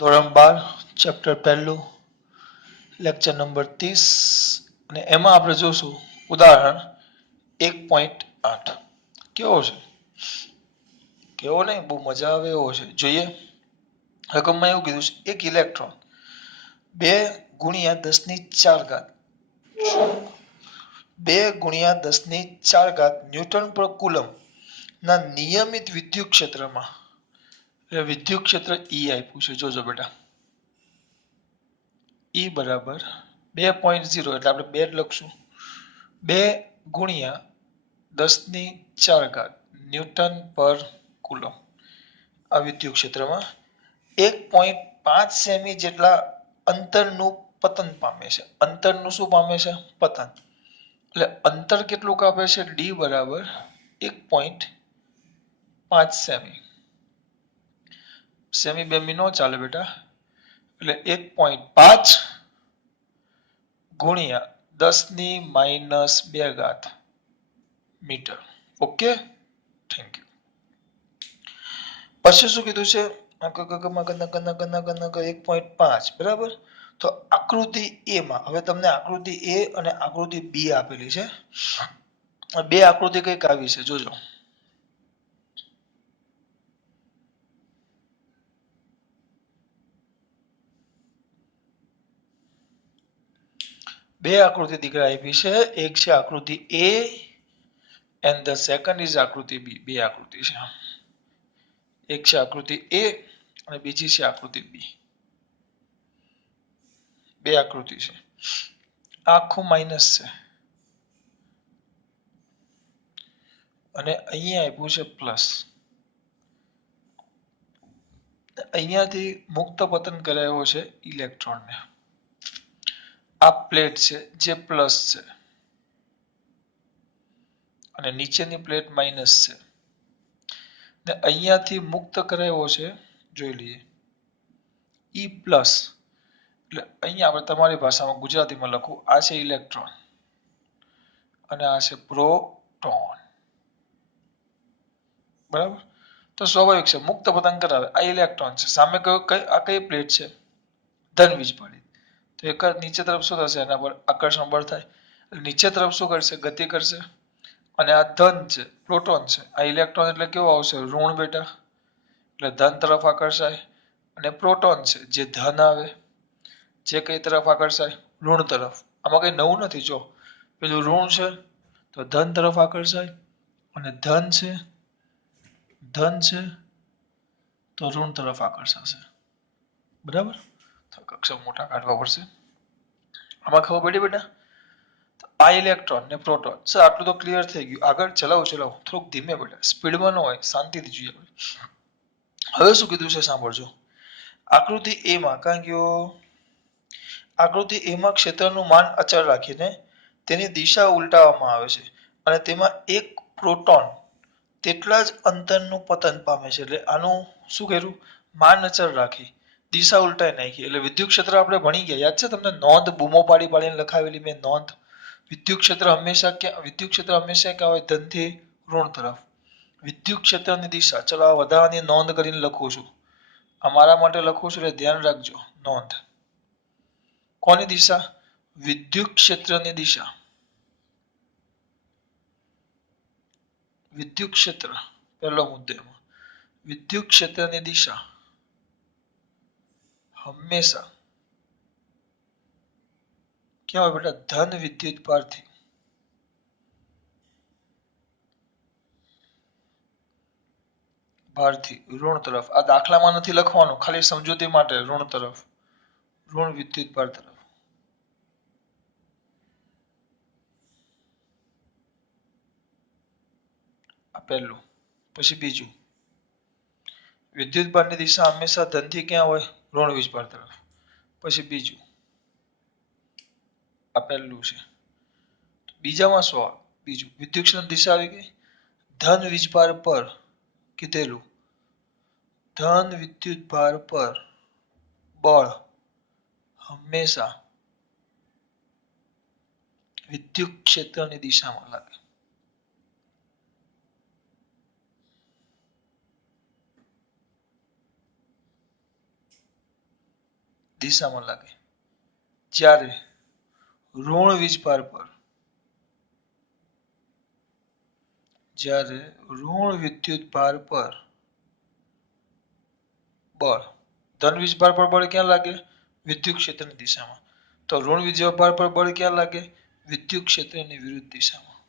ધોરણ 12 ચેપ્ટર પહેલું lecture number 30 અને એમાં આપણે જોશું ઉદાહરણ 1.8 કેવો છે કેવો નહીં બહુ મજા આવે એવો છે જોઈએ રકમમાં એવું કીધું છે એક ઇલેક્ટ્રોન 2 ગુણ્યા 10 ની 4 ઘાત 2 ગુણ્યા 10 ની 4 ઘાત ન્યૂટન પર કુલમ ના નિયમિત વિદ્યુત ક્ષેત્રમાં વિદ્યુત ક્ષેત્ર E આપ્યું છે જોજો બેટા E બરાબર 2.0 એટલે આપણે 2 લખશું 2 ગુણ્યા 10 ની 4 ઘાત ન્યૂટન પર કુલમ આ વિદ્યુત ક્ષેત્રમાં 1.5 સેમી જેટલા અંતરનું પતન પામે છે અંતરનું શું પામે છે પતન એટલે અંતર કેટલું કાપે છે D બરાબર 1.5 સેમી સેમી બેમી નો ચાલે બેટા એટલે 1.5 ગુણ્યા 10 ની -2 ઘાત મીટર ઓકે થેન્ક યુ પછી શું કીધું છે 1.5 બરાબર તો આકૃતિ A માં હવે તમને આકૃતિ A અને આકૃતિ B આપેલી છે બે આકૃતિ કઈક આવી છે જોજો બે આકૃતિ દીકરા આપી છે એક છે આકૃતિ A and the second is આકૃતિ B બે આકૃતિ છે એક છે આકૃતિ A અને બીજી છે આકૃતિ B બે આકૃતિ છે આખું માઇનસ છે અને અહીંયા આપ્યું છે પ્લસ અહીંયાથી મુક્ત પતન કરાયો છે ઇલેક્ટ્રોનને આ પ્લેટ છે જે પ્લસ છે અને નીચેની પ્લેટ માઇનસ છે ને અહીંયાથી મુક્ત કરાયો છે જોઈ લઈએ E પ્લસ એટલે અહીંયા આપણે તમારી ભાષામાં ગુજરાતીમાં લખું આ છે ઇલેક્ટ્રોન અને આ છે પ્રોટોન બરાબર તો સ્વાભાવિક છે મુક્ત પતન કરાવે આ ઇલેક્ટ્રોન છે સામે કયો આ કઈ પ્લેટ છે ધન વીજભારિત તો એક નીચે તરફ શું થશે એના પર આકર્ષણ બળ થાય નીચે તરફ શું કરશે ગતિ કરશે અને આ ધન છે પ્રોટોન છે આ ઇલેક્ટ્રોન એટલે કેવો આવશે ઋણ બેટા એટલે ધન તરફ આકર્ષાય અને પ્રોટોન છે જે ધન આવે જે કઈ તરફ આકર્ષાય ઋણ તરફ આમાં કઈ નવું નથી જો પેલું ઋણ છે તો ધન તરફ આકર્ષાય અને ધન છે તો ઋણ તરફ આકર્ષાશે બરાબર તો કક્ષા મોટા કાઢવા પડશે આમાં ખબર પડી બેટા આ ઇલેક્ટ્રોન ને પ્રોટોન સર આટલું તો ક્લિયર થઈ ગયું આગળ ચલાવો થોડુંક ધીમે બેટા સ્પીડમાં ન હોય શાંતિથી જોઈએ હવે શું કીધું છે સાંભળજો આકૃતિ A માં કારણ કે આકૃતિ A માં ક્ષેત્રનું માન અચળ રાખીને તેની દિશા ઉલટાવવામાં આવે છે અને તેમાં એક પ્રોટોન તેટલા જ અંતરનું પતન પામે છે એટલે આનું શું કર્યું માન અચળ રાખી દિશા ઉલટાઈ નાખી એટલે વિદ્યુત ક્ષેત્ર આપણે ભણી ગયા યાદ છે તમને નોંધ બૂમો પાડી પાડીને લખાવેલી મેં નોંધ વિદ્યુત ક્ષેત્ર હંમેશા ક્યાં હોય ધનથી ઋણ તરફ વિદ્યુત ક્ષેત્રની દિશા ચલો આ વધારાની નોંધ કરીને લખું છું અમારા માટે લખું છું એટલે ધ્યાન રાખજો નોંધ કોની દિશા વિદ્યુત ક્ષેત્રની દિશા વિદ્યુત ક્ષેત્ર પહેલો મુદ્દો એમાં વિદ્યુત ક્ષેત્રની દિશા હંમેશા ક્યાં હોય બેટા ધન વિદ્યુત ભારથી ઋણ તરફ આ દાખલામાં નથી લખવાનું ખાલી સમજૂતી માટે ઋણ તરફ ઋણ વિદ્યુત ભાર તરફ આ પહેલું પછી બીજું વિદ્યુત ભારની દિશા હંમેશા ધનથી ક્યાં હોય ઋણ વીજભાર તરફ પછી બીજું આ પહેલું છે બીજામાં શું આવે બીજું વિદ્યુત ક્ષેત્રની દિશા આવી ગઈ ધન વીજભાર પર કીધેલું ધન વિદ્યુત ભાર પર બળ હંમેશા વિદ્યુત ક્ષેત્રની દિશામાં લાગે દિશામાં લાગે જ્યારે ઋણ વીજભાર પર વિદ્યુત ભાર પર બળ ધન વીજભાર પર બળ ક્યાં લાગે વિદ્યુત ક્ષેત્રની દિશામાં તો ઋણ વીજભાર પર બળ ક્યાં લાગે વિદ્યુત ક્ષેત્રની વિરુદ્ધ દિશામાં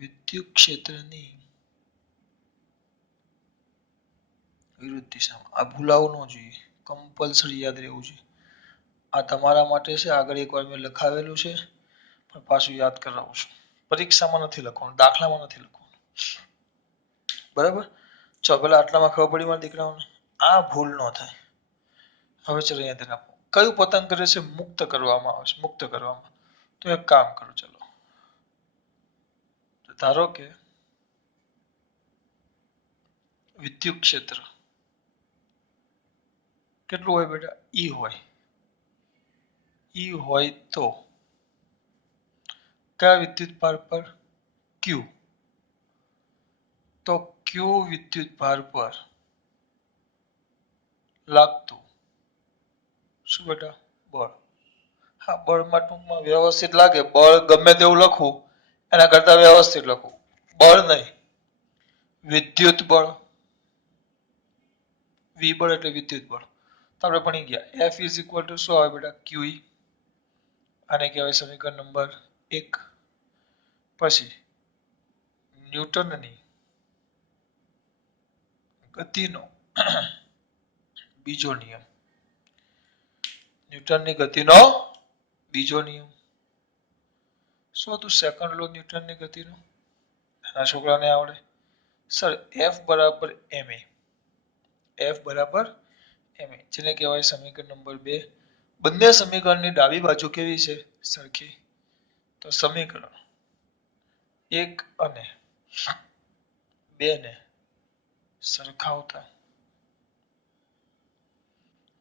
વિદ્યુત ક્ષેત્રની વિરુદ્ધ દિશામાં આ ભૂલાવું ન જોઈએ કમ્પલસરી યાદ રહેવું જોઈએ આ તમારા માટે છે આગળ એકવાર મેં લખાવેલું છે પણ પાછું યાદ કરાવું છું પરીક્ષામાં નથી લખવાનું દાખલામાં નથી લખવાનું બરાબર ચલો પેલા આટલામાં ખબર પડી મારા દીકરાઓને આ ભૂલ ન થાય હવે ચલો અહીંયા ધ્યાન આપો કયું પતન કરે છે મુક્ત કરવામાં આવે છે મુક્ત કરવામાં તો એક કામ કરો ચલો ધારો કે વિદ્યુત ક્ષેત્ર કેટલું હોય બેટા ઈ હોય તો કયા વિદ્યુત ભાર પર ક્યુ તો ક્યુ વિદ્યુત ભાર પર લાગતું શું બેટા બળ હા બળમાં ટૂંકમાં વ્યવસ્થિત લાગે બળ ગમે તેવું લખવું એના કરતા વ્યવસ્થિત લખવું બળ નહીં વિદ્યુત બળ વી બળ એટલે વિદ્યુત બળ તો આપણે ભણી ગયા F ઇઝ ઇક્વલ ટુ શું આવે બેટા QE આને કહેવાય સમીકરણ નંબર 1 પછી ન્યૂટનની ગતિનો બીજો નિયમ ન્યૂટનની ગતિનો બીજો નિયમ શું હતું સેકન્ડ લો ન્યૂટનની ગતિનો નાના છોકરાને આવડે સર F બરાબર ma જેને કહેવાય સમીકરણ નંબર 2 બંને સમીકરણની ડાબી બાજુ કેવી છે સરખી તો સમીકરણ 1 અને 2 ને સરખાવતા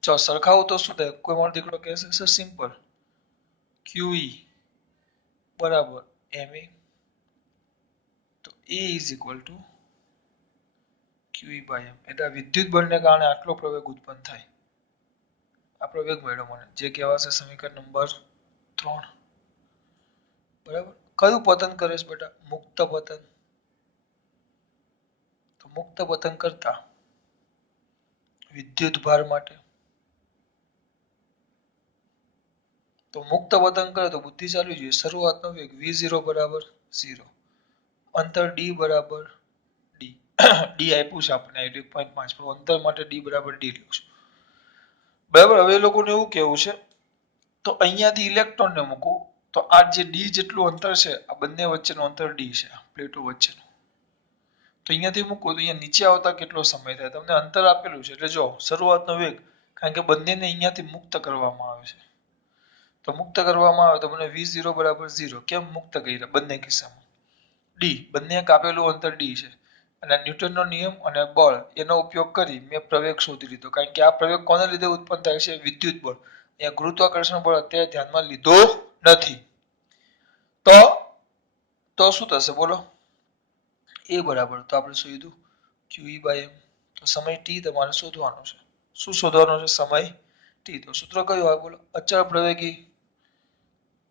જો સરખાવું તો શું થાય કોઈ મારો દીકરો કહેશે સર સિમ્પલ QE બરાબર ma તો A is equal two QE by m એટલે વિદ્યુત બળને કારણે આટલો પ્રવેગ ઉત્પન્ન થાય આ પ્રવેગ મેળવો મને જે કહેવાશે સમીકરણ નંબર 3 બરાબર કયું પતન કરે છે બેટા મુક્ત પતન તો મુક્ત પતન કરતા વિદ્યુત ભાર માટે તો મુક્ત પતન કરે તો બુદ્ધિ ચાલુ જોઈએ શરૂઆતનો વેગ v0 બરાબર 0 અંતર d બરાબર d d આપ્યું છે આપણે 8.5 પણ અંતર માટે d બરાબર d લખશું બરાબર હવે એ લોકોને એવું કેવું છે તો અહીંયાથી ઇલેક્ટ્રોનને મૂકો તો આ જે d જેટલું અંતર છે આ બંને વચ્ચેનું અંતર d છે પ્લેટો વચ્ચેનું તો અહીંયાથી મૂકો તો અહીંયા નીચે આવતા કેટલો સમય થાય તમને અંતર આપેલું છે એટલે જો શરૂઆતનો વેગ કારણ કે બંનેને અહીંયાથી મુક્ત કરવામાં આવે છે તો મુક્ત કરવામાં આવે તો મને v0 બરાબર 0 કેમ મુક્ત કર્યા બંને કિસ્સામાં d બંને કાપેલું અંતર d છે અને ન્યૂટનનો નિયમ અને બળ એનો ઉપયોગ કરી મેં પ્રવેગ શોધી લીધો કારણ કે આ પ્રવેગ કોને લીધે ઉત્પન્ન થાય છે વિદ્યુત બળ અહીંયા ગુરુત્વાકર્ષણ બળ અત્યારે ધ્યાનમાં લીધો નથી તો શું થશે બોલો a બરાબર તો આપણે શું કીધું QE by m તો સમય t તમારે શોધવાનો છે શું શોધવાનો છે સમય t તો સૂત્ર કયું આવે બોલો અચળ પ્રવેગી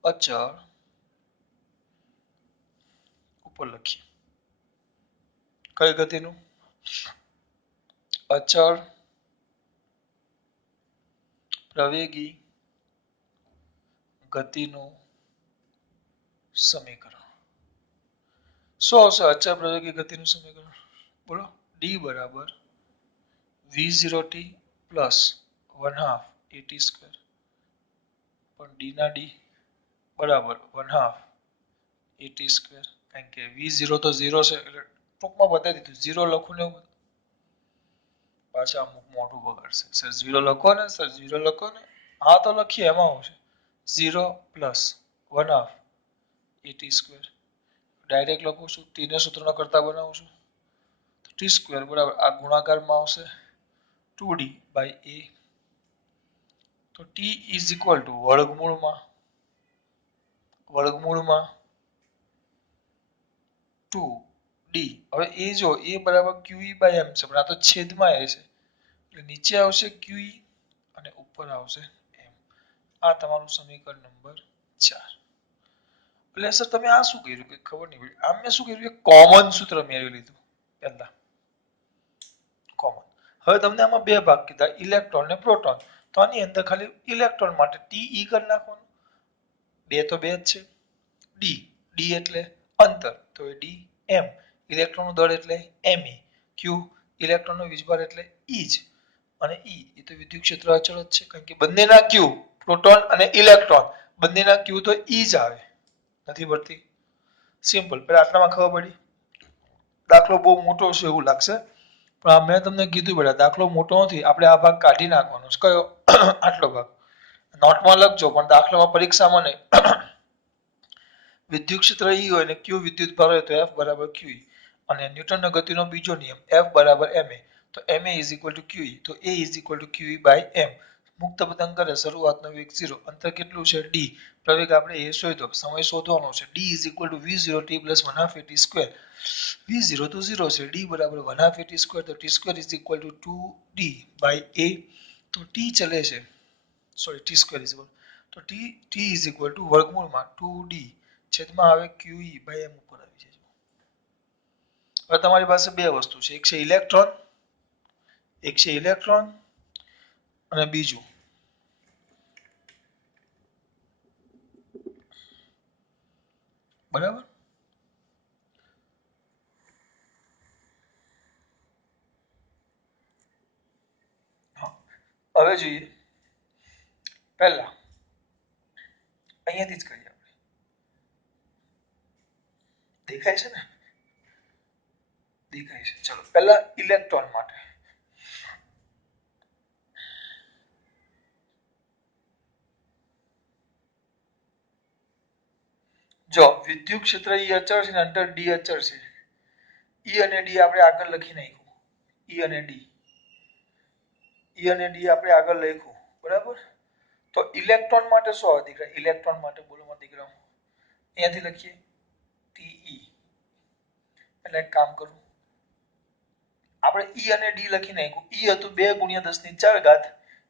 અચળ ઉપર લખીએ કઈ ગતિનું અચળ પ્રવેગી ગતિનું સમીકરણ શું આવશે અચળ પ્રવેગી ગતિનું સમીકરણ બોલો d બરાબર v0t પ્લસ 1/2 at સ્ક્વેર પણ d ના d બરાબર 1/2 at સ્ક્વેર કારણ કે v0 તો 0 છે એટલે ટૂંકમાં બતાવી દીધું 0 લખું ને પાછા અમુક મોટું બગાડશે સર 0 લખો ને સર 0 લખો ને હા તો લખીએ એમાં આવશે 0 પ્લસ 1/2 at સ્ક્વેર ડાયરેક્ટ લખું છું t ને સૂત્રનો કરતા બનાવું છું તો t સ્ક્વેર બરાબર આ ગુણાકારમાં આવશે 2d by a તો t ઇઝ ઇક્વલ ટુ વર્ગમૂળમાં 2d હવે એ જો a બરાબર QE by m છે પણ આ તો છેદમાં a છે એટલે નીચે આવશે QE અને ઉપર આવશે M. આ તમારું સમીકરણ નંબર 4. એટલે સર તમે આ શું કર્યું કે ખબર નહીં પડી. આમ મેં શું કર્યું એક કોમન સૂત્ર મેળવી લીધું પહેલા કોમન. હવે તમને આમાં બે ભાગ કીધા ઇલેક્ટ્રોન ને પ્રોટોન. તો આની અંદર ખાલી ઇલેક્ટ્રોન માટે TE કરી નાખવાનું. બે તો બે જ છે. ડી ડી એટલે અંતર તો એ ડી એમ ઇલેક્ટ્રોનનું દળ એટલે me ક્યુ ઇલેક્ટ્રોનનો વીજભાર એટલે E જ અને એ તો વિદ્યુત ક્ષેત્ર અચળ જ છે કારણ કે બંનેના ક્યુ પ્રોટોન અને ઇલેક્ટ્રોન બંનેના ક્યુ તો E જ આવે નથી પડતી સિમ્પલ પેલા આટલામાં ખબર પડી દાખલો બહુ મોટો છે એવું લાગશે પણ આ મેં તમને કીધું બેટા દાખલો મોટો નથી આપણે આ ભાગ કાઢી નાખવાનો છે કયો આટલો ભાગ નોટમાં લખજો પણ દાખલામાં પરીક્ષામાં નહીં વિદ્યુત ક્ષેત્ર E હોય ને Q વિદ્યુત ભાર હોય તો F બરાબર QE અને ન્યૂટનનો ગતિનો બીજો નિયમ F બરાબર ma તો ma is equal to QE તો a is equal to QE by m મુક્ત પતંગ કરે શરૂઆતનો વેગ 0 અંતર કેટલું છે d પ્રવેગ આપણે a શોધ્યો સમય શોધવાનો છે d is equal to v0 t plus 1/2 at square v0 તો 0 છે d બરાબર 1/2 at square તો t square is equal to 2d by a તો t ચલે છે sorry t square is equal તો t is equal to વર્ગમૂળમાં 2d છેદમાં આવે QE by m ઉપર આવી જાય હવે તમારી પાસે બે વસ્તુ છે એક છે ઇલેક્ટ્રોન અને બીજું બરાબર હવે જોઈએ પહેલા અહીંયાથી જ કરીએ આપણે દેખાય છે ને દેખાય છે ચલો પહેલા ઇલેક્ટ્રોન માટે જો વિદ્યુત ક્ષેત્ર E અચળ છે ને અંતર D અચળ છે E અને D આપણે આગળ લખી નાખ્યું E અને D આપણે આગળ લખ્યું બરાબર તો ઇલેક્ટ્રોન માટે શું આવે દીકરા ઇલેક્ટ્રોન માટે બોલો માં દીકરા અહીંયાથી લખીએ TE એટલે એક કામ કરું આપણે E અને D લખી નાખ્યું E હતું 2 × 10⁴ ઘાત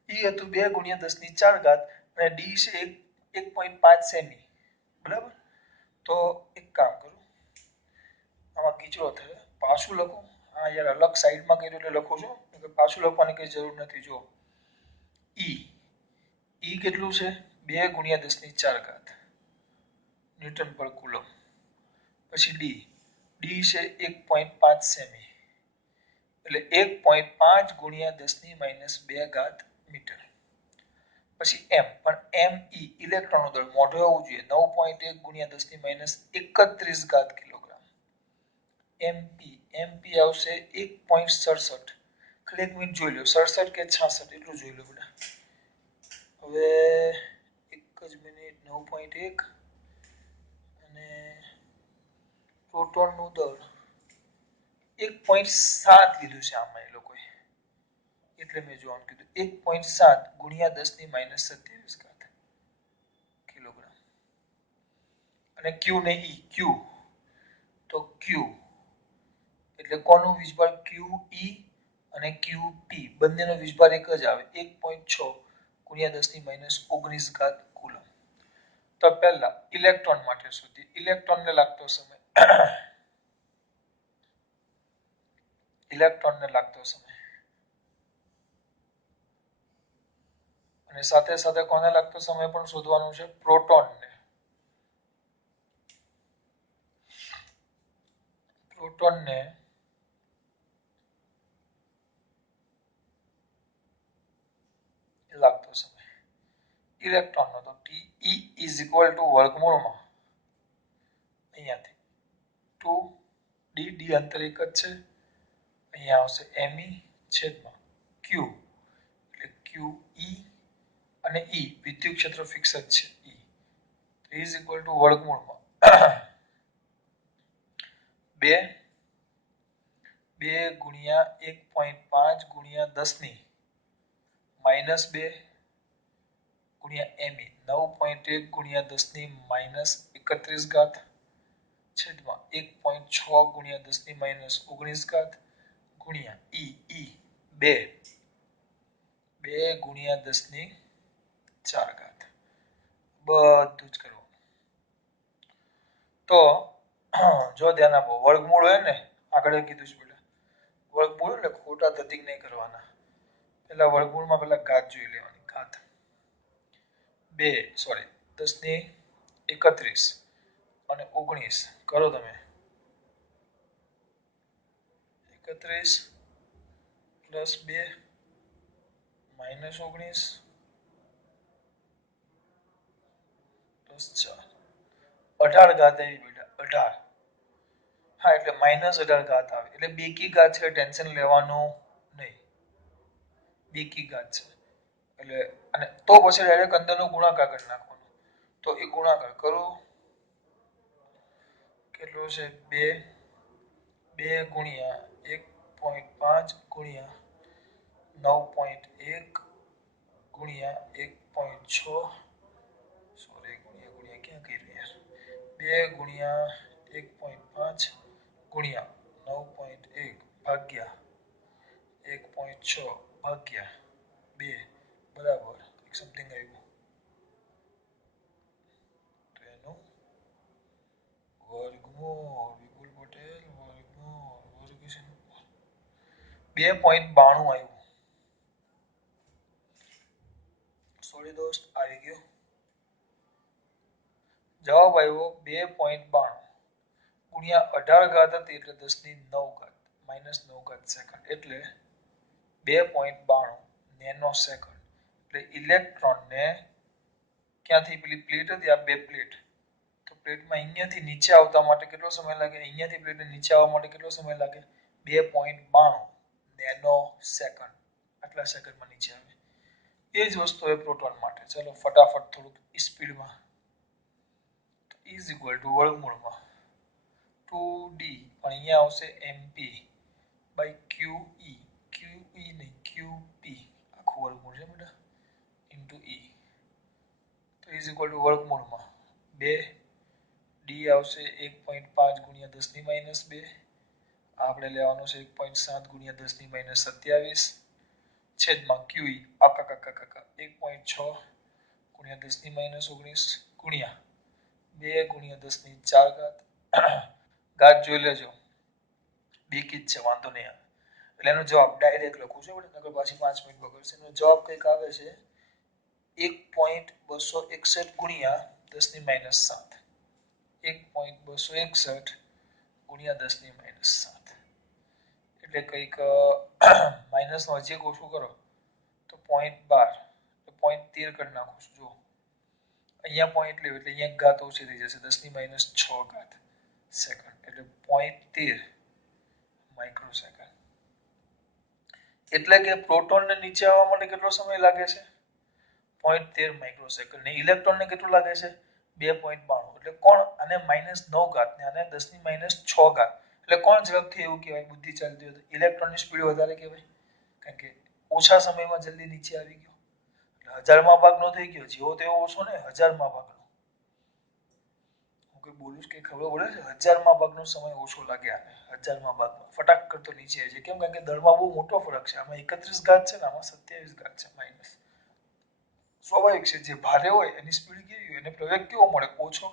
E હતું 2 × 10⁴ ઘાત અને D છે 1.5 સેમી બરાબર તો એક કામ કરું આમાં કીચડો થાય પાછું લખું હા યાર અલગ સાઈડમાં કર્યું એટલે લખું છું કે પાછું લખવાની કઈ જરૂર નથી જો E કેટલું છે 2 × 10⁴ ઘાત ન્યૂટન પર કુલમ પછી D છે 1.5 સેમી એટલે 1.5 × 10⁻² ઘાત મીટર પછી m પણ me ઇલેક્ટ્રોનનું દળ મોઢું આવવું જોઈએ 9.1 × 10⁻31 ઘાત કિલોગ્રામ mp આવશે 1.67 ખાલી એક મિનિટ જોઈ લો 67 કે 66 એટલું જોઈ લો બેટા હવે એક જ મિનિટ 9.1 અને પ્રોટોનનું દળ 1.7 લીધું છે આમાં એ લોકોએ એટલે મેં જોવાનું કીધું 1.7 × 10⁻27 ઘાત કિલોગ્રામ અને q ને e q તો q એટલે કોનું વીજભાર QE અને QP બંનેનો વીજભાર એક જ આવે 1.6 × 10⁻19 ઘાત કુલમ તો પહેલા ઇલેક્ટ્રોન માટે શોધીએ ઇલેક્ટ્રોનને લાગતો સમય અને સાથે સાથે કોને લાગતો સમય પણ શોધવાનું છે પ્રોટોનને લાગતો સમય ઇલેક્ટ્રોનનો તો TE is equal to વર્ગમૂળમાં અહીંયાથી 2d અંતર એક જ છે અહીંયા આવશે me છેદમાં q એટલે QE અને E વિદ્યુત ક્ષેત્ર ફિક્સ જ છે E is equal to વર્ગમૂળમાં 2 × 1.5 × 10⁻² me 9.1 × 10⁻31 ઘાત છેદમાં 1.6 × 10⁻19 ઘાત ગુણ્યા E 2 2 ગુણ્યા 10⁴ બધું જ કરવું. તો જો ધ્યાન આપો, વર્ગમૂળ હોય ને, આગળ કીધું છે બેટા, વર્ગમૂળ એટલે ખોટા તદ્દિક નહીં કરવાના. પેલા વર્ગમૂળમાં પેલા ઘાત જોઈ લેવાની. ઘાત 10⁻31 અને 19 કરો તમે. 31 + 2 - 19 + 4 18 ઘાત આવી બેટા. 18. હા, એટલે -18 ઘાત આવે એટલે બેકી ઘાત છે, ટેન્શન લેવાનું નહીં. બેકી ઘાત છે એટલે, અને તો પછી ડાયરેક્ટ અંદરનો ગુણાકાર કરી નાખવાનો. તો એ ગુણાકાર કરો, કેટલો છે? 2 ગુણ્યા 1.5 ગુણ્યા 9.1 ગુણ્યા 1.6, સોરી, ગુણ્યા ક્યાં કર્યું યાર? 2 ગુણ્યા 1.5 ગુણ્યા 9.1 ભાગ્યા 1.6 ભાગ્યા 2 બરાબર સમથિંગ આવ્યું. તો એનું વર્ગમૂળ, વિપુલ પટેલ, વર્ગમૂળ વર્ગ છે 2.92 આવ્યું. સોરી દોસ્ત, આવી ગયો જવાબ. આવ્યો 2.92 ગુણ્યા 18 ઘાત હતી એટલે 10⁹ -9 સેકન્ડ એટલે 2.92 નેનો સેકન્ડ. એટલે ઇલેક્ટ્રોનને ક્યાંથી, પેલી પ્લેટ હતી, આ બે પ્લેટ, તો પ્લેટમાં અહીંયાથી નીચે આવતા માટે કેટલો સમય લાગે? અહીંયાથી પ્લેટને નીચે આવવા માટે કેટલો સમય લાગે? 2.92 નેનો સેકન્ડ. આટલા સેકન્ડમાં નીચે આવે. એ જ વસ્તુ એ પ્રોટોન માટે. ચલો ફટાફટ થોડુંક સ્પીડમાં. ઇઝ ઇક્વલ ટુ વર્ગમૂળમાં 2d, પણ અહીંયા આવશે mp બાય qe. qe નહીં, qp આખું વર્ગમૂળ છે બેટા, ઇન્ટુ e. તો ઇઝ ઇક્વલ ટુ વર્ગમૂળમાં 2d આવશે 1.5 ગુણ્યા 10⁻². આપણે લેવાનું છે 1.7 ગુણ્યા 10⁻27 છેદમાં qe આકા કાકા કાકા 1.6 ગુણ્યા 10⁻19 ગુણ્યા 2 ગુણ્યા 10⁴ ઘાત. ઘાત જોઈ લેજો, બેકી જ છે, વાંધો નહીં આવે. એટલે એનો જવાબ ડાયરેક્ટ લખું છું, નકર પાછી 5 મિનિટ બગડશે. એનો જવાબ કંઈક આવે છે 1.261 ગુણ્યા 10⁻7. 1.261 ગુણ્યા 10⁻7 એટલે કંઈક માઇનસ નો હજી ઓછું કરો તો 0.12, 0.13 કરી નાખું છું. જો અહીંયા પોઈન્ટ લેવું એટલે અહીંયા ઘાત ઓછી થઈ જશે, 10⁻6 ઘાત સેકન્ડ એટલે 0.13 માઇક્રોસેકન્ડ. એટલે કે પ્રોટોનને નીચે આવવા માટે કેટલો સમય લાગે છે? 0.13 માઇક્રોસેકન્ડ. ને ઇલેક્ટ્રોનને કેટલું લાગે છે? 2.92. એટલે કોણ? આને -9 ઘાત ને આને 10⁻6 ઘાત. એટલે કોણ ઝડપથી એવું કહેવાય, બુદ્ધિ ચાલતી હોય તો ઇલેક્ટ્રોનની સ્પીડ વધારે કહેવાય, કારણ કે ઓછા સમયમાં જલ્દી નીચે આવી ગયો. એટલે 1000માં ભાગનો થઈ ગયો, જેવો તેવો ઓછો ને, 1000માં ભાગનો. હું કઈ બોલું છું કે ખબર પડે છે? 1000માં ભાગનો સમય ઓછો લાગે આને, 1000માં ભાગનો ફટાક કરતો નીચે આવી જાય. કેમ? કારણ કે દળમાં બહુ મોટો ફરક છે. આમાં 31 ઘાત છે ને આમાં 27 ઘાત છે માઇનસ. સ્વાભાવિક છે, જે ભારે હોય એની સ્પીડ કેવી હોય, એને પ્રવેગ કેવો મળે? ઓછો.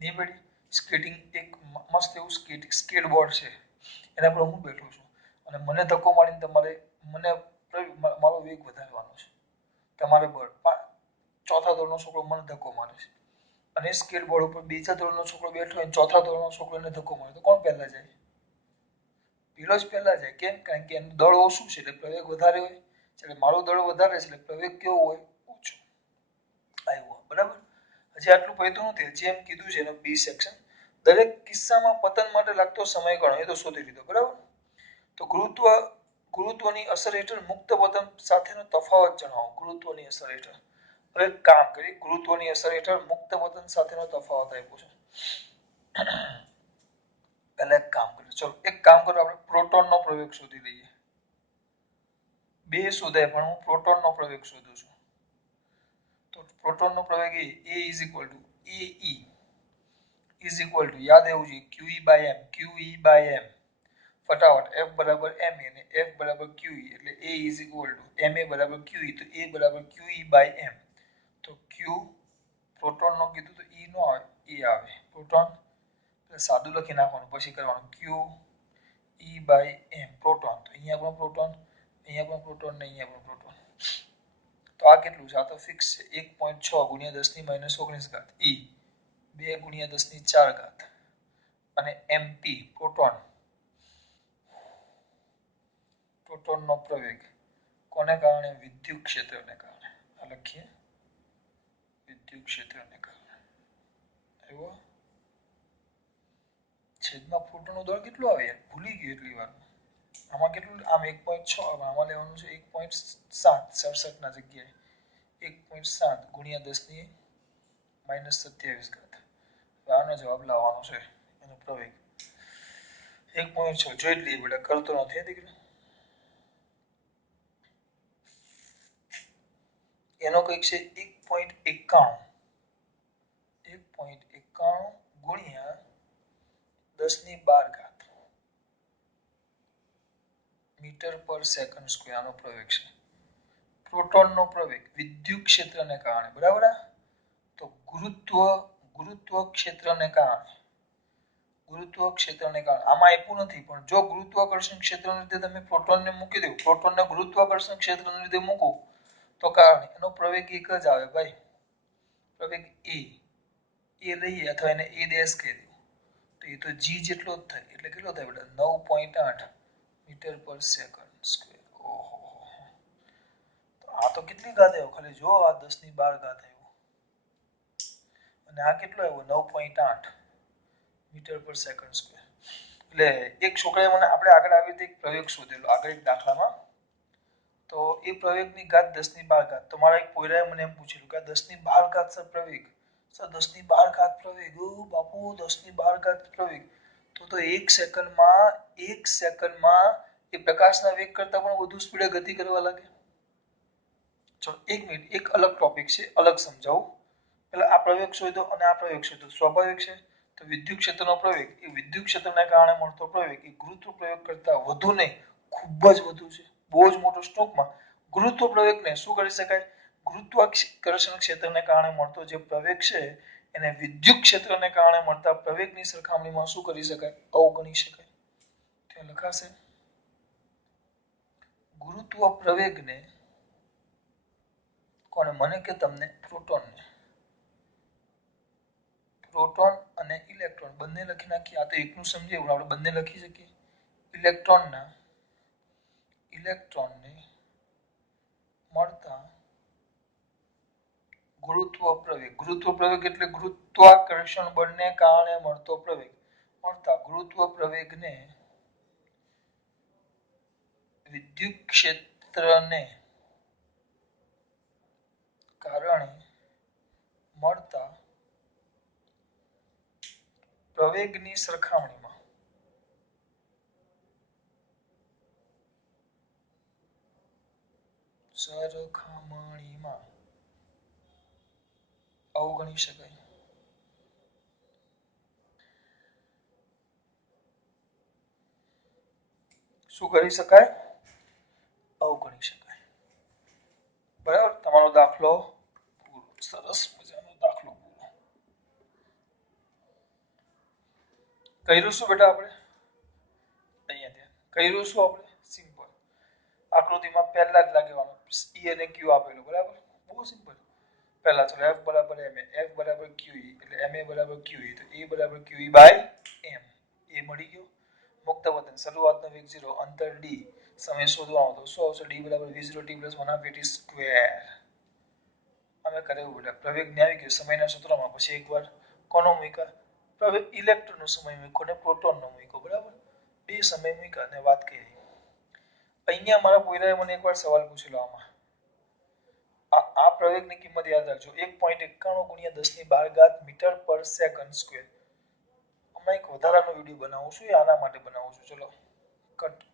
નહીં બેટી? સ્કેટિંગ એક મસ્ત એવું સ્કેટબોર્ડ છે, એના પર હું બેઠો છું અને મને ધક્કો મારીને તમારે મને મારો વેગ વધારવાનો છે. તમારે ચોથા ધોરણનો છોકરો મને ધક્કો મારે છે અને સ્કેટબોર્ડ ઉપર બીજા ધોરણનો છોકરો બેઠો હોય, ચોથા ધોરણનો છોકરો એને ધક્કો મારે, તો કોણ પહેલા જાય? પેલો જ પહેલા જાય. કેમ? કારણ કે એનું દળ ઓછું છે એટલે પ્રવેગ વધારે હોય. એટલે મારું દળ વધારે છે એટલે પ્રવેગ કેવો હોય? ઓછો. આવ્યો બરાબર. હજી આટલું પૈતું નથી, જેમ કીધું છે એનો બી સેક્શન. દરેક કિસ્સામાં પતન માટે લાગતો સમય ગણો, એ તો શોધી લીધો બરાબર. તો ગુરુત્વની અસર હેઠળ મુક્ત પતન સાથેનો તફાવત જણાવો. ગુરુત્વની અસર હેઠળ. હવે કામ કરી, ગુરુત્વની અસર હેઠળ મુક્ત પતન સાથેનો તફાવત આપ્યો છે. પહેલા એક કામ કરીએ, ચલો એક કામ કરો, આપણે પ્રોટોનનો પ્રવેગ શોધી લઈએ. બે શોધાય પણ હું પ્રોટોનનો પ્રવેગ શોધું છું. તો પ્રોટોનનો પ્રવેગ a is equal to AE is equal to, યાદ એવું જોઈએ, QE by M. QE by M. ફટાફટ F બરાબર ma અને F બરાબર qe એટલે a is equal two ma બરાબર qe તો a બરાબર qe બાય m તો q પ્રોટોન નો કીધું તો e નો આવે e આવે પ્રોટોન એટલે સાદું લખી નાખવાનું પછી કરવાનું q e by m proton તો અહીંયા પણ પ્રોટોન અહીંયા પણ પ્રોટોન ને અહીંયા પણ પ્રોટોન તો આ કેટલું છે આ તો ફિક્સ છે 1.6 ગુણ્યા 10 ની -19 ઘાત e 2 ગુણ્યા 10 ની 4 ઘાત અને mp પ્રોટોન પ્રોટોનનો પ્રવેગ કોને કારણે વિદ્યુત ક્ષેત્રને કારણે આ લખીએ વિદ્યુત ક્ષેત્રને કારણે એવો છેદમાં પ્રોટોનનું દળ કેટલું આવે યાર ભૂલી ગયો એટલી વાર આમાં કેટલું આમ 1.6 આમાં લેવાનું છે 1.7 ના જગ્યાએ 1.7 ગુણ્યા 10 ની -27 ઘાત આનો જવાબ લાવવાનો છે એનો પ્રવેગ 1.6 જોઈ લઈએ બેટા કરતો નથી દીકરી એનો કંઈક છે 1.91 ગુણ્યા 10 ની 12 ઘાત મીટર પર સેકન્ડ સ્ક્વેર આનો પ્રવેગ છે પ્રોટોનનો પ્રવેગ વિદ્યુત ક્ષેત્રને કારણે બરાબર તો ગુરુત્વ ક્ષેત્રને કારણે આમાં આપ્યું નથી પણ જો ગુરુત્વાકર્ષણ ક્ષેત્રને લીધે તમે પ્રોટોનને મૂકી દો પ્રોટોનને ગુરુત્વાકર્ષણ ક્ષેત્રને લીધે મૂકો તો કારણે એનો પ્રવેગ એક જ આવે ભાઈ પ્રવેગ એ લઈએ અથવા એને એ ડેશ કહી દો તો એ તો જી જેટલો જ થાય એટલે કેટલો થાય બેટા 9.8 મીટર પર સેકન્ડ સ્ક્વેર ઓહો તો આ તો કેટલી ઘાત આવ્યો ખાલી જો આ 10 ની 12 ઘાત આવ્યો અને આ કેટલો આવ્યો 9.8 મીટર પર સેકન્ડ સ્ક્વેર એટલે એક છોકરાએ મને આપણે આગળ આવી રીતે એક પ્રયોગ શોધેલો આગળ એક દાખલામાં તો એ પ્રયોગની ઘાત 10 ની 12 ઘાત તો મારા એક પોયરાએ મને એમ પૂછેલું કે 10 ની 12 ઘાત સર પ્રવેગ સર 10 ની 12 ઘાત પ્રવેગ ઓ બાપુ 10 ની 12 ઘાત પ્રવેગ તો એક સેકન્ડમાં એ પ્રકાશના વેગ કરતાં પણ વધુ સ્પીડે ગતિ કરવા લાગે ચલો એક મિનિટ એક અલગ ટોપિક છે અલગ સમજાવું એટલે આ પ્રયોગ શોધ્યો અને આ પ્રયોગ શોધ્યો સ્વાભાવિક છે તો વિદ્યુત ક્ષેત્રનો પ્રવેગ એ વિદ્યુત ક્ષેત્રને કારણે મળતો પ્રવેગ એ ગુરુત્વ પ્રયોગ કરતાં વધુ નહીં ખૂબ જ વધુ છે બહુ જ મોટો સ્ટોકમાં ગુરુત્વ પ્રવેગને શું કરી શકાય ગુરુત્વાકર્ષણ ક્ષેત્રને કારણે મળતો જે પ્રવેગ છે એને વિદ્યુત ક્ષેત્રને કારણે મળતા પ્રવેગની સરખામણીમાં શું કરી શકાય અવગણી શકાય ત્યાં લખાશે ગુરુત્વ પ્રવેગને કોને મને કે તમને પ્રોટોન અને ઇલેક્ટ્રોન બંને લખી નાખીએ આ તો એકનું સમજાયું આપણે બંને લખી શકીએ ઇલેક્ટ્રોનને મળતા ગુરુત્વ પ્રવેગ એટલે ગુરુત્વાકર્ષણ બળને કારણે મળતો પ્રવેગ મળતા ગુરુત્વ પ્રવેગને વિદ્યુત ક્ષેત્રને કારણે મળતા પ્રવેગની સરખામણીમાં અવગણી શકાય શું કરી શકાય અવગણી શકાય બરાબર તમારો દાખલો પૂરો સરસ મજાનો દાખલો પૂરો કર્યું શું બેટા આપણે અહીંયા કર્યું શું આપણે સિમ્પલ આકૃતિમાં પહેલા જ લાગેવાનું E અને Q આપેલું બરાબર બહુ સિમ્પલ પહેલા તો F બરાબર ma F બરાબર QE એટલે ma બરાબર QE તો E બરાબર QE બાય m એ મળી ગયો મુક્ત વતન શરૂઆતનો વેગ 0 અંતર d સમય શોધવાનો તો શું આવશે d બરાબર v0 t 1/t સ્ક્વેર અમે કરેલું બેટા પ્રવેગ ને આવી ગયો સમયના સૂત્રમાં પછી એકવાર કોનો મૂક્યા પ્રવેગ ઇલેક્ટ્રોનનો સમય મૂક્યો ને પ્રોટોનનો મૂક્યો બરાબર બે સમય મૂક્યા અને વાત કરી અહીંયા મારા પોયરાએ મને એકવાર સવાલ પૂછેલો આમાં આ પ્રવેગની કિંમત યાદ રાખજો 1.91 ગુણ્યા 10 ની 12 ઘાત મીટર પર સેકન્ડ સ્ક્વેર હમણાં એક વધારાનો વિડીયો બનાવું છું આના માટે બનાવું છું ચલો કટ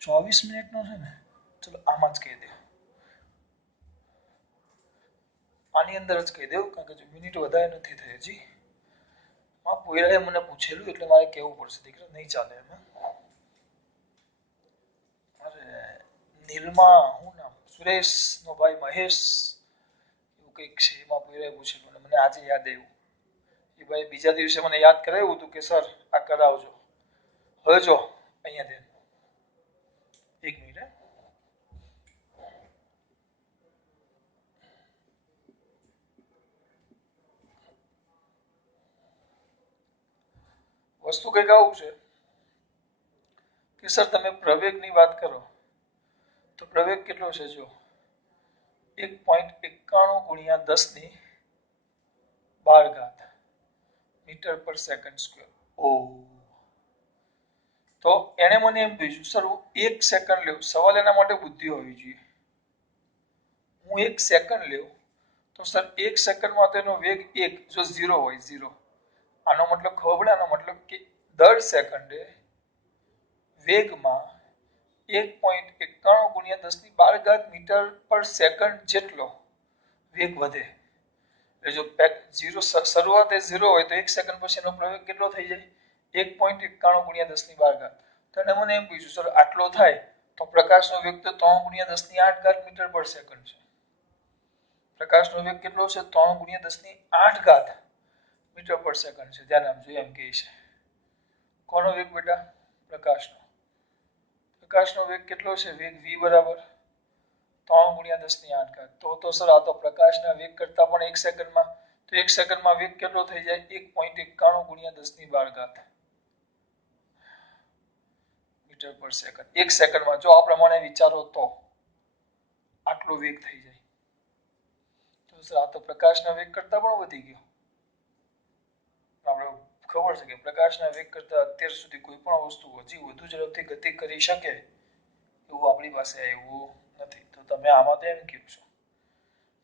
24 મિનિટનો છે ને ચલો આમાં જ કહી દે આની અંદર જ કહી દઉં કારણ કે જો મિનિટ વધારે નથી થઈ હજી. હા પોયરાએ મને પૂછેલું એટલે મારે કહેવું પડશે દીકરા, નહીં ચાલે એમ. અરે નીલમા હું નામ સુરેશ નો ભાઈ મહેશ એવું કંઈક છે, એમાં પોયરાએ પૂછેલું અને મને આજે યાદ આવ્યું. એ ભાઈ બીજા દિવસે મને યાદ કરાવ્યું હતું કે સર આ કરાવજો. હવે જો અહીંયા દે એક મિનિટ. વસ્તુ કંઈક આવું છે કે સર તમે પ્રવેગની વાત કરો તો પ્રવેગ કેટલો છે જો 1.91 ગુણ્યા 10^12 મીટર પર સેકન્ડ સ્ક્વેર. તો એને મને એમ પૂછ્યું સર હું 1 સેકન્ડ લેવું, સવાલ એના માટે બુદ્ધિ હોવી જોઈએ. હું 1 સેકન્ડ લેવું તો સર 1 સેકન્ડમાં તેનો વેગ 1 જો 0 હોય 0, આનો મતલબ ખબર પડે. આનો મતલબ કે દર સેકન્ડે વેગમાં 1.91 ગુણ્યા 10^12 મીટર પર સેકન્ડ જેટલો વેગ વધે. એટલે જો 0 શરૂઆતે 0 હોય તો 1 સેકન્ડ પછી એનો પ્રવેગ કેટલો થઈ જાય 1.91 ગુણ્યા 10^12. તો એને મને એમ પૂછ્યું સર આટલો થાય તો પ્રકાશનો વેગ તો 3 ગુણ્યા 10^8 મીટર પર સેકન્ડ છે. પ્રકાશનો વેગ કેટલો છે 3 ગુણ્યા 10^8 મીટર પર સેકન્ડ છે. ધ્યાન આપજો એમ કહે છે. કોનો વેગ બેટા? પ્રકાશનો. પ્રકાશનો વેગ કેટલો છે? વેગ v બરાબર 3 ગુણ્યા 10^8. તો સર આ તો પ્રકાશના વેગ કરતા પણ 1 સેકન્ડમાં, તો 1 સેકન્ડમાં વેગ કેટલો થઈ જાય 1.91 ગુણ્યા 10^12 મીટર પર સેકન્ડ. 1 સેકન્ડમાં જો આ પ્રમાણે વિચારો તો આટલો વેગ થઈ જાય. તો સર આ તો પ્રકાશના વેગ કરતા પણ વધી ગયો. આપણે ખબર છે કે પ્રકાશના વેગ કરતા અત્યાર સુધી કોઈ પણ વસ્તુ હજી વધુ ઝડપથી ગતિ કરી શકે એવું આપણી પાસે આવ્યું નથી. તો તમે આમાં તો એમ કહો છો.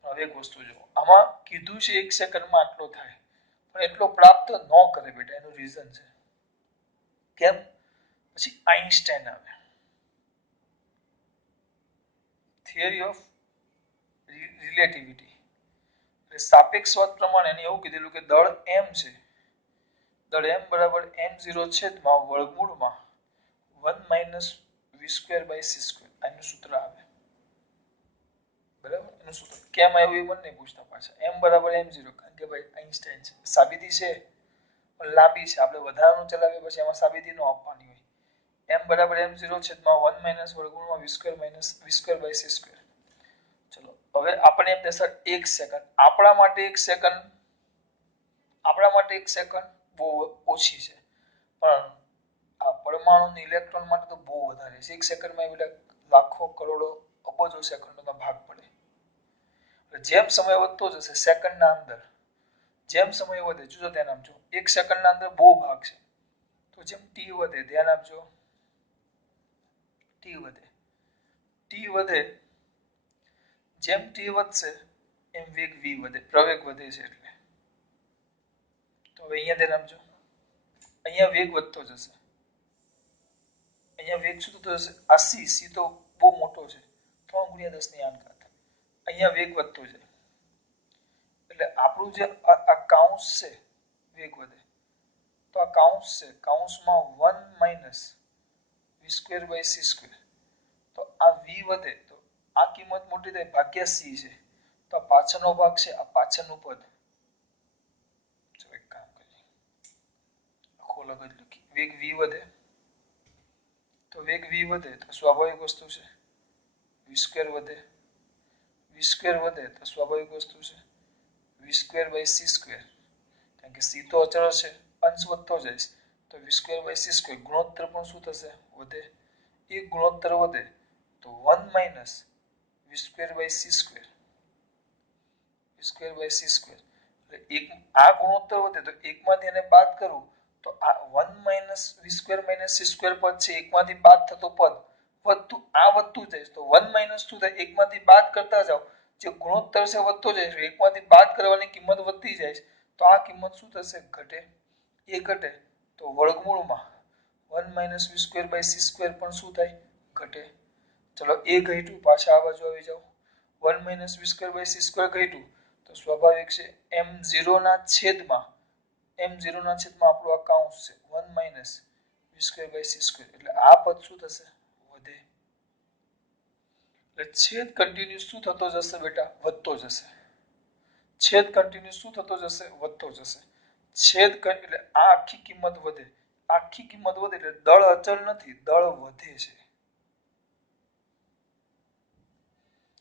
હવે એક વસ્તુ જો આમાં કીધું છે 1 સેકન્ડમાં આટલો થાય પણ એટલો પ્રાપ્ત ન કરે બેટા. એનું રીઝન છે કેમ? પછી આઇન્સ્ટાઈન આવે, થિયરી ઓફ રિલેટિવિટી. સાપેક્ષવાદ પ્રમાણે એને એવું કીધેલું કે દળ m છે, દળ m બરાબર m0 છેદમાં વર્ગમૂળમાં 1 - v²/c². આનું સૂત્ર આવે બરાબર. એનું સૂત્ર કેમ આવ્યું એ મને નહીં પૂછતા પાછા. m બરાબર m0 કારણ કે ભાઈ આઇન્સ્ટાઈન છે. સાબિતી છે પણ લાંબી છે, આપણે વધારાનું ચલાવીએ પછી એમાં સાબિતી ન આપવાની હોય. m બરાબર m0 છેદમાં 1 - વર્ગમૂળમાં v²/c². ચલો હવે આપણે એમ સર 1 સેકન્ડ આપણા માટે 1 સેકન્ડ બહુ ઓછી છે પણ આ પરમાણુ ઇલેક્ટ્રોન માટે તો બહુ વધારે છે. 1 સેકન્ડમાં એ લાખો કરોડો અબજો સેકન્ડનો ભાગ પડે. જેમ સમય વધતો જશે સેકન્ડના અંદર, જેમ સમય વધે જુઓ ધ્યાન આપજો 1 સેકન્ડના અંદર બહુ ભાગ છે. તો જેમ ટી વધે ધ્યાન આપજો, ટી વધે જેમ ટી વધશે એમ વેગ v વધે, પ્રવેગ વધે છે એટલે. તો હવે અહીંયા ધ્યાન આપજો, અહીંયા વેગ વધતો જશે. અહીંયા વેગ શું થતો જશે? આ c તો બહુ મોટો છે 3 ગુણ્યા 10^8. અહીંયા વેગ વધતો જાય એટલે આપણું જે આ કાઉન્સ છે વેગ વધે તો આ કાઉન્સ છે, કાઉન્સમાં 1 - v²/c². તો આ v વધે તો આ કિંમત મોટી થાય ભાગ્યા c છે. તો આ પાછળનો ભાગ છે, આ પાછળનું પદ. ચલો એક કામ કરીએ, આખું અલગ જ લખી. વેગ v વધે તો વેગ v વધે તો સ્વાભાવિક વસ્તુ છે v² વધે, v² વધે તો સ્વાભાવિક વસ્તુ છે v²/c². કારણ કે c તો અચળ છે, અંશ વધતો જાય તો v²/c². ગુણોત્તર પણ શું થશે? વધે. એ ગુણોત્તર વધે તો 1 - v²/c². v²/c². એક આ ગુણોત્તર વધે તો એકમાંથી એને બાદ કરું તો આ 1 - v²-c² પદ છે એકમાંથી બાદ થતો પદ વધતું આ વધતું જાય તો 1 - શું થાય? એકમાંથી બાદ કરતા જાવ જે ગુણોત્તર છે વધતો જાય છે, એકમાંથી બાદ કરવાની કિંમત વધતી જાય તો આ કિંમત શું થશે? ઘટે. એ ઘટે તો વર્ગમૂળમાં 1 - v²/c² પણ શું થાય? ઘટે. ચલો એ ઘટ્યું, પાછા આ બાજુ આવી જાઓ 1 - v²/c² ઘટ્યું તો તો સ્વાભાવિક છે m0 ના છેદમાં આપણું આ કાઉન્સ છે 1 માઇનસ v²/c² એટલે આ પદ શું થશે વધે એટલે છેદ કન્ટિન્યુઅસ શું થતો જશે બેટા વધતો જશે છેદ કન્ટિન્યુઅસ શું થતો જશે વધતો જશે છેદ એટલે આ આખી કિંમત વધે એટલે દળ અચળ નથી દળ વધે છે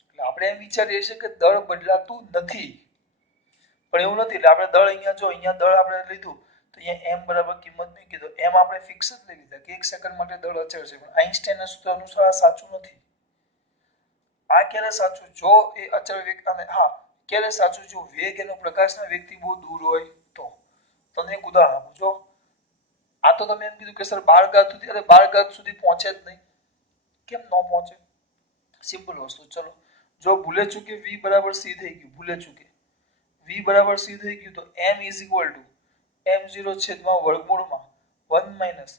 એટલે આપણે એમ વિચારીએ છીએ કે દળ બદલાતું નથી પણ એવું નથી એટલે આપણે દળ અહીંયા દળ આપણે લીધું તો અહીંયા m બરાબર કિંમત મૂકી દો m આપણે ફિક્સ જ લઈ લીધા કે 1 સેકન્ડ માટે દળ અચળ છે પણ આઈન્સ્ટાઈનના સૂત્ર અનુસાર આ સાચું નથી આ ક્યારે સાચું જો એ અચળ વેગ અને હા ક્યારે સાચું જો વેગ એનો પ્રકાશના વેગથી બહુ દૂર હોય તો તમને એક ઉદાહરણ આપું જો આ તો તમે એમ કીધું કે સર 12 ઘાત સુધી અરે 12 ઘાત સુધી પહોંચે જ નહીં કેમ ન પહોંચે સિમ્પલ વસ્તુ ચલો જો ભૂલે ચૂકે v બરાબર c થઈ ગયું ભૂલે ચૂકે v બરાબર c થઈ ગયું તો m m0 છેદમાં વર્ગમૂળમાં 1 માઇનસ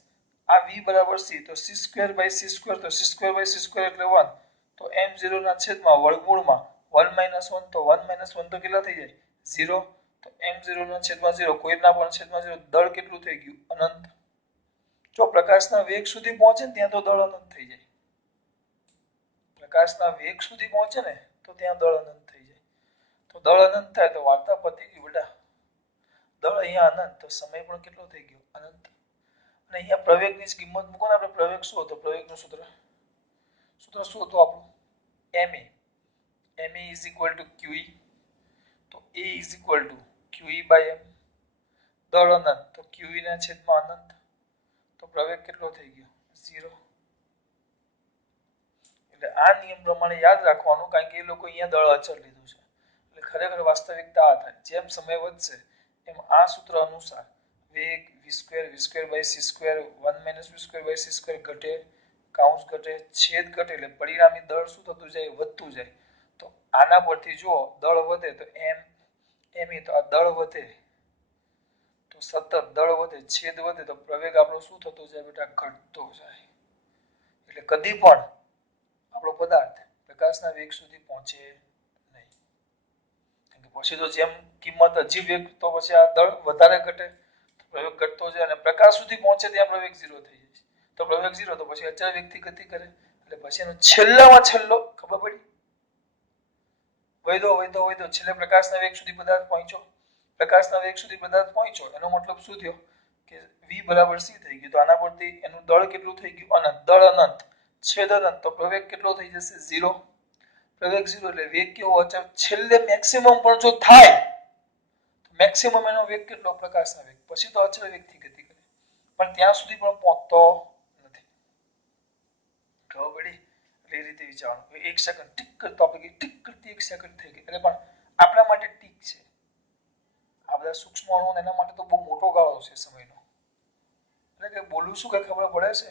આ v બરાબર c તો c²/c² તો c²/c² એટલે 1 તો m0 ના છેદમાં વર્ગમૂળમાં 1 માઇનસ 1 તો 1 માઇનસ 1 તો કેટલા થઈ જાય 0 તો m0 ના છેદમાં 0 કોઈના પણ છેદમાં 0 દળ કેટલું થઈ ગયું અનંત જો પ્રકાશના વેગ સુધી પહોંચે ને ત્યાં તો દળ અનંત થઈ જાય પ્રકાશના વેગ સુધી પહોંચે ને તો ત્યાં દળ અનંત થઈ જાય તો દળ અનંત થાય તો વાર્તા પતી ગઈ બેટા દળ અહીંયા અનંત તો સમય પણ કેટલો થઈ ગયો અનંત અને અહીંયા પ્રવેગની જ કિંમત મૂકો ને આપણે પ્રવેગ શું હતો પ્રવેગનું સૂત્ર શું હતું આપણું ma is equal to qe તો a is equal to qe/m દળ અનંત તો qe ના છેદમાં અનંત તો પ્રવેગ કેટલો થઈ ગયો 0 એટલે આ નિયમ પ્રમાણે યાદ રાખવાનું કારણ કે એ લોકો અહીંયા દળ અચળ લીધું છે એટલે ખરેખર વાસ્તવિકતા આ થાય જેમ સમય વધશે એમ આ સૂત્ર અનુસાર વેગ v²/c² 1 v²/c² ઘટે કાઉન્સ ઘટે છેદ ઘટે એટલે પરિણામી દળ શું થતું જાય વધતું જાય તો આના પરથી જો દળ વધે તો m તો આ દળ વધે તો સતત દળ વધે છેદ વધે તો પ્રવેગ આપણો શું થતો જાય બેટા ઘટતો જાય એટલે કદી પણ આપણો પદાર્થ પ્રકાશના વેગ સુધી પહોંચે નહીં પછી તો જેમ કિંમત હજી વેગ તો પછી આ દળ વધારે ઘટે પ્રવેગ ઘટતો જાય અને પ્રકાશ સુધી પહોંચે ત્યાં પ્રવેગ 0 થઈ જાય તો પ્રવેગ 0 તો પછી અચળ વેગથી ગતિ કરે એટલે પછી એનો છેલ્લામાં છેલ્લો ખબર પડી વૈધો છેલ્લે પ્રકાશના વેગ સુધી પદાર્થ પહોંચ્યો પ્રકાશના વેગ સુધી પદાર્થ પહોંચ્યો એનો મતલબ શું થયો કે v બરાબર c થઈ ગયું તો આના પરથી એનું દળ કેટલું થઈ ગયું અનંત દળ અનંત છેદ અનંત તો પ્રવેગ કેટલો થઈ જશે 0 પ્રવેગ 0 એટલે વેગ કેવો અચળ છેલ્લે મેક્સિમમ પણ જો થાય તો મેક્સિમમ એનો વેગ કેટલો પ્રકાશના વેગ પછી તો અચળ વેગથી ગતિ કરે પણ ત્યાં સુધી પણ પહોંચતો નથી ખબર પડી એ રીતે વિચારવાનું 1 સેકન્ડ ટીક કરતો આપણે ટીક કરતી 1 સેકન્ડ થઈ ગઈ એટલે પણ આપણા માટે ટીક છે આ બધા સૂક્ષ્મ અણુઓ એના માટે તો બહુ મોટો ગાળો છે સમયનો એટલે કે બોલું શું કઈ ખબર પડે છે